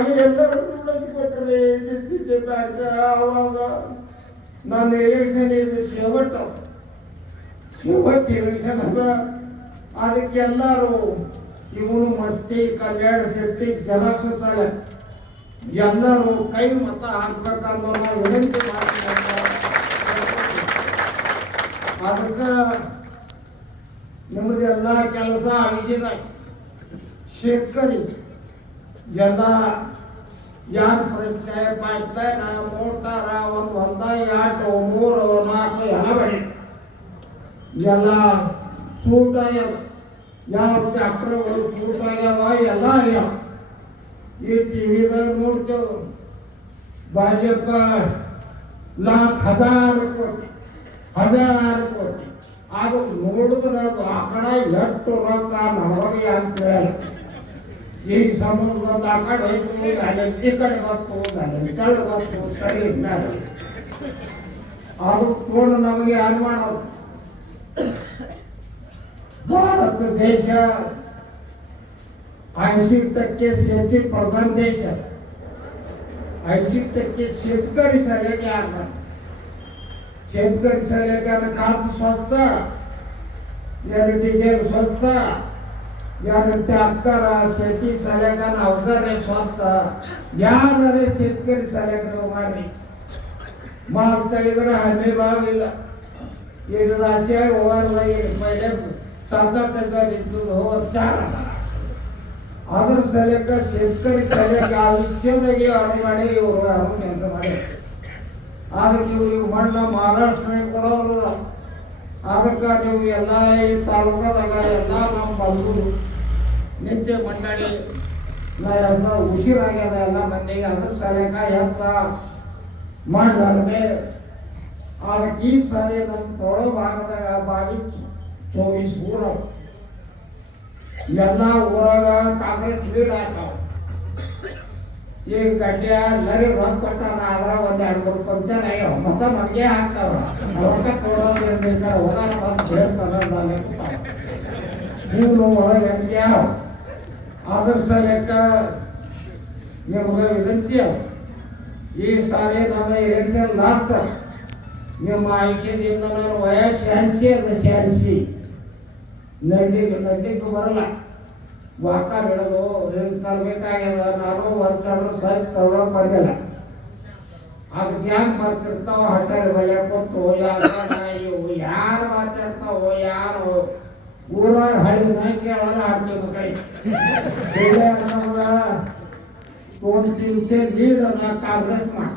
ಎಲ್ಲರೂ ಕೊಟ್ಟರೆ ಬ್ಯಾಂಕ್ ಆವಾಗ ನಾನು ಎಲೆಕ್ಷನ್ ಇದು ಶೇವಟ್ ಎಲೆಕ್ಷನ್ ಅಲ್ಲ. ಅದಕ್ಕೆಲ್ಲರೂ ಇವನು ಮಸ್ತಿ ಕಲ್ಯಾಣ ಶೆಟ್ಟಿ ಜನಸುತ್ತಾರ ಎಲ್ಲರೂ ಕೈ ಮತ ಹಾಕ್ಬೇಕನ್ನೋ ನಾವು ವಿನಂತಿ ಮಾಡ್ತೀವಿ. ಅದಕ್ಕೆ ನಿಮ್ಮದೆಲ್ಲ ಕೆಲಸ ಆಗಿದ शेतकरी ज्यांना या परिचय पाचताय ना मोठा रावण वंदा या टोमोर नाक यावे ज्याला सूट आहे या ट्रॅक्टर वर सूट आहे याला या ये टीव्ही वर ನೋಡ್ತೇವೆ भाजप लाख हजार कोटी ಅದು ನೋಡಿದ್ರೆ ಅದು ಆ ಕಡೆ ಎಷ್ಟು ರೊಕ್ಕ ನಮಗೆ ಅಂತ ಹೇಳಿ ಈಗ ಸಮುದ್ರ ಆ ಕಡೆ ಈ ಕಡೆ ಬತ್ತು ಕೆಳಗೆ ಬತ್ತು ಸರಿ ಅದು ಕೂಡ ನಮಗೆ ಯಾರು ಮಾಡೋದು. ಭಾರತ ದೇಶ 80% शेती प्रधान देश आहे. 80% शेतकरी सगळे आहेत. शेतकरी सगळ्याला खात स्वस्त यार डिझेल स्वस्त यार ट्रॅक्टर शेती सगळ्याला अवजार स्वस्त ಯಾರೇ शेतकरी ಸಲಹೆ ಮಾಡಿ ಮಾಡ್ತಾ ಇದ್ರೆ ಹಣ್ಣೆ ಬಾವಿಲ್ಲ ಇದು ರಾಶಿಯ ಓವರ್ ಪहिले 7-8 ಇದ್ದು ಹೋಗೋದು 4 ಅದ್ರ ಸಲಕ शेतकरी ಸಲಹೆ ಆಯುಷ್ಯದಾಗೆ ಅರು ಮಾಡಿ ಇವರು ಅರು ಕೆಲಸ ಮಾಡಿ ಅದಕ್ಕೆ ಇವ್ರಿಗೆ ಮಣ್ಣ ಮಹಾರಾಷ್ಟ್ರ ಕೊಡೋರು. ಅದಕ್ಕೆ ನೀವು ಎಲ್ಲ ಈ ತಾಲೂಕದಾಗ ಎಲ್ಲ ನಮ್ಮ ಬಂಧುಗಳು ನಿತ್ಯ ಮಂಡಳಿ ಎಲ್ಲ ಉಸಿರಾಗ್ಯದ ಎಲ್ಲ ಮಂದಿಗೆ ಅದ್ರ ಸಲಕ ಹೆಚ್ಚ ಮಾಡಲಾರ್ದೆ ಅದಕ್ಕೆ ಈ ಸಾರಿ ನಮ್ಮ ತೊಳ ಭಾಗದಾಗ 22 ಊರ ಎಲ್ಲ ಊರಾಗ ಕಾಂಗ್ರೆಸ್ ಲೀಡ್ ಆಗ್ತಾವ. ಈ ಗಡ್ಡೆ ಎಲ್ಲರೂ ರೊಕ್ಕ ಕೊಟ್ಟಾನ ಆದ್ರೆ ಒಂದು 2-3 ಪಂಚರ್ ಆಗ್ಯಾವ ಮತ್ತೆ ನಮಗೆ ಹಾಕ್ತಾವ ರೊಕ್ಕ ಕೊಡೋದ್ರಿಂದ ಈ ಕಡೆ ಹೋಗಾರ ಬಂದು ಹೇಳ್ತಾನೆ ನೀವು ಹೊರಗೆ ಹೆಂಗೆ ಅದ್ರ ಸಲಕ ನಿಮ್ಗೆ ವಿನಂತಿ ಈ ಸಾರಿ ನಮ್ಮ ಎಲೆಕ್ಷನ್ ಲಾಸ್ಟ್ ನಿಮ್ಮ ಆಯುಷ್ಯದಿಂದ ನಾನು ವಯಸ್ಸು 86 ನಡ್ಲಿಕ್ಕೆ ಬರಲ್ಲ ವಾಕ ಹಿಡಿದು ಹಿಂಗೆ ತರಬೇಕಾಗ್ಯದ. ನಾನು ವರ್ಷ ಸಹಿತ ತಗೊಳಕ್ ಬಂದಿಲ್ಲ. ಅದಕ್ಕೆ ಯಾಕೆ ಬರ್ತಿರ್ತಾವ ಹಟ್ಟಾರಿ ಬಲೆ ಕೊಟ್ಟು ಯಾರು ಮಾತಾಡ್ತಾವೋ ಯಾರು ಊರಾಗ ಹಳ್ಳಿನ ಕೇಳೋದು ಆಡ್ತೀವಿ ಕೈ ನಮ್ಗೆ 2-3 ಲೀಡ್ ಅದ ಕಾಂಗ್ರೆಸ್ ಮಾಡಿ